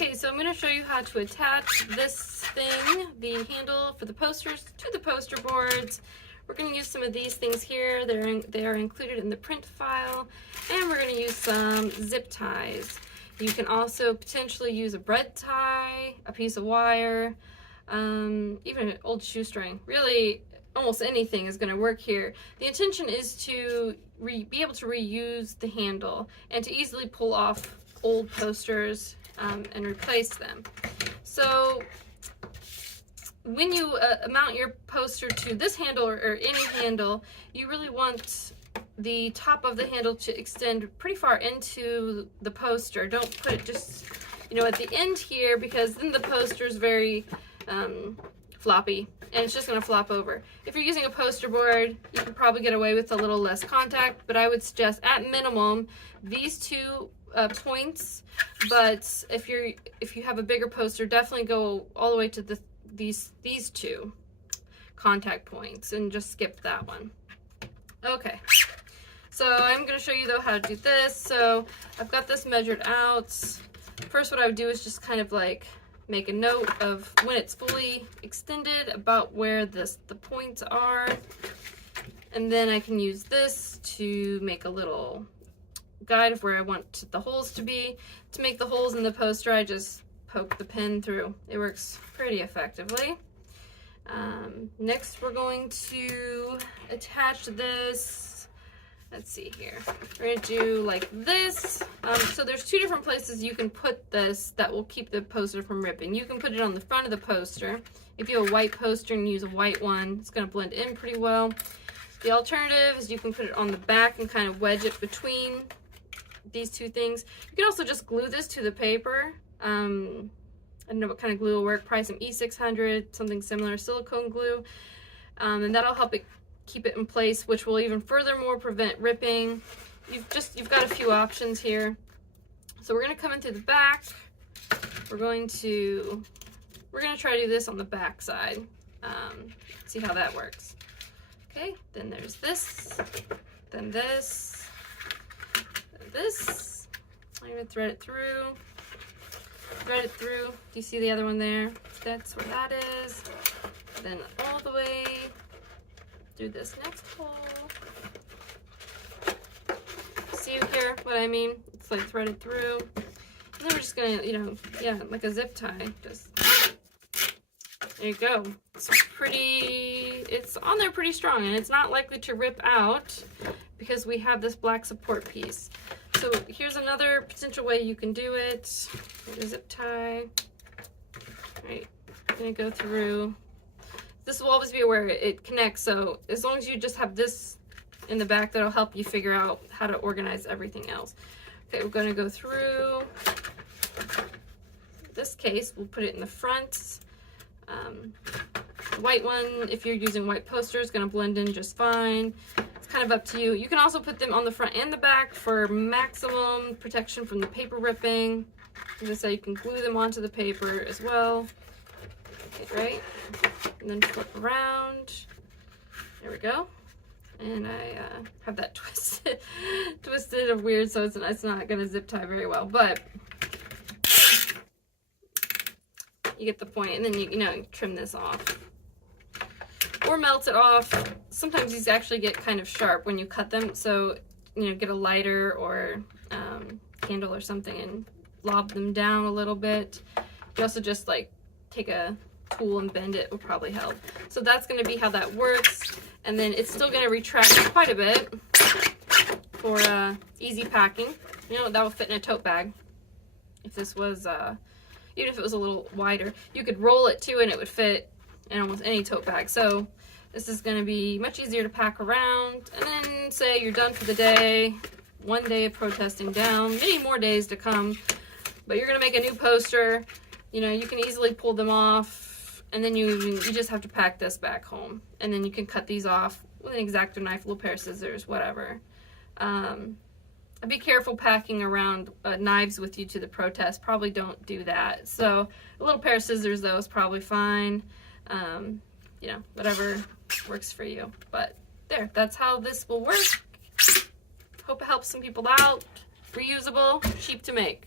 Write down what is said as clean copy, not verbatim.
Okay, so I'm going to show you how to attach this thing, the handle for the posters, to the poster boards. We're going to use some of these things here. They are included in the print file, and we're going to use some zip ties. You can also potentially use a bread tie, a piece of wire, even an old shoestring. Really, almost anything is going to work here. The intention is to be able to reuse the handle and to easily pull off old posters and replace them. So when you mount your poster to this handle or any handle, you really want the top of the handle to extend pretty far into the poster. Don't put it just, at the end here, because then the poster is very floppy and it's just going to flop over. If you're using a poster board, you can probably get away with a little less contact, but I would suggest at minimum these two points. But if you have a bigger poster, definitely go all the way to these two contact points and just skip that one. Okay, so I'm going to show you though how to do this. So I've got this measured out. First, what I would do is just kind of like make a note of when it's fully extended, about where the points are, and then I can use this to make a little guide of where I want the holes to be. To make the holes in the poster, I just poke the pen through. It works pretty effectively. Next, we're going to attach this. Let's see here. We're going to do like this. So there's two different places you can put this that will keep the poster from ripping. You can put it on the front of the poster. If you have a white poster and use a white one, it's going to blend in pretty well. The alternative is you can put it on the back and kind of wedge it between these two things. You can also just glue this to the paper. I don't know what kind of glue will work. Probably some E600, something similar, silicone glue, and that'll help it keep it in place, which will even furthermore prevent ripping. You've got a few options here. So we're going to come in through the back. We're going to try to do this on the back side. See how that works. Okay, then there's this, then this, then this. I'm going to thread it through. Do you see the other one there? That's where that is. Then all the way through this next hole. See here what I mean? It's like threaded through. And then we're just gonna, like a zip tie. Just there you go. It's on there pretty strong, and it's not likely to rip out because we have this black support piece. So here's another potential way you can do it. There's a zip tie. All right, I'm gonna go through. This will always be where it connects, so as long as you just have this in the back, that'll help you figure out how to organize everything else. Okay, we're gonna go through. In this case, we'll put it in the front. The white one, if you're using white poster, is gonna blend in just fine. Kind of up to you. You can also put them on the front and the back for maximum protection from the paper ripping. As I say, you can glue them onto the paper as well. Okay, right? And then flip around. There we go. And I have that twisted of weird, so it's not going to zip tie very well, but you get the point. And then you trim this off. Or melt it off. Sometimes these actually get kind of sharp when you cut them, so get a lighter or candle or something and lob them down a little bit. You also just like take a tool and bend it will probably help. So that's going to be how that works, and then it's still going to retract quite a bit for easy packing. That will fit in a tote bag. If this was even if it was a little wider, you could roll it too and it would fit in almost any tote bag. So this is going to be much easier to pack around. And then say you're done for the day, one day of protesting down, many more days to come, but you're going to make a new poster. You can easily pull them off, and then you just have to pack this back home, and then you can cut these off with an X-Acto knife, a little pair of scissors, whatever. Be careful packing around knives with you to the protest. Probably don't do that. So a little pair of scissors though is probably fine. Whatever works for you. But there, that's how this will work. Hope it helps some people out. Reusable, cheap to make.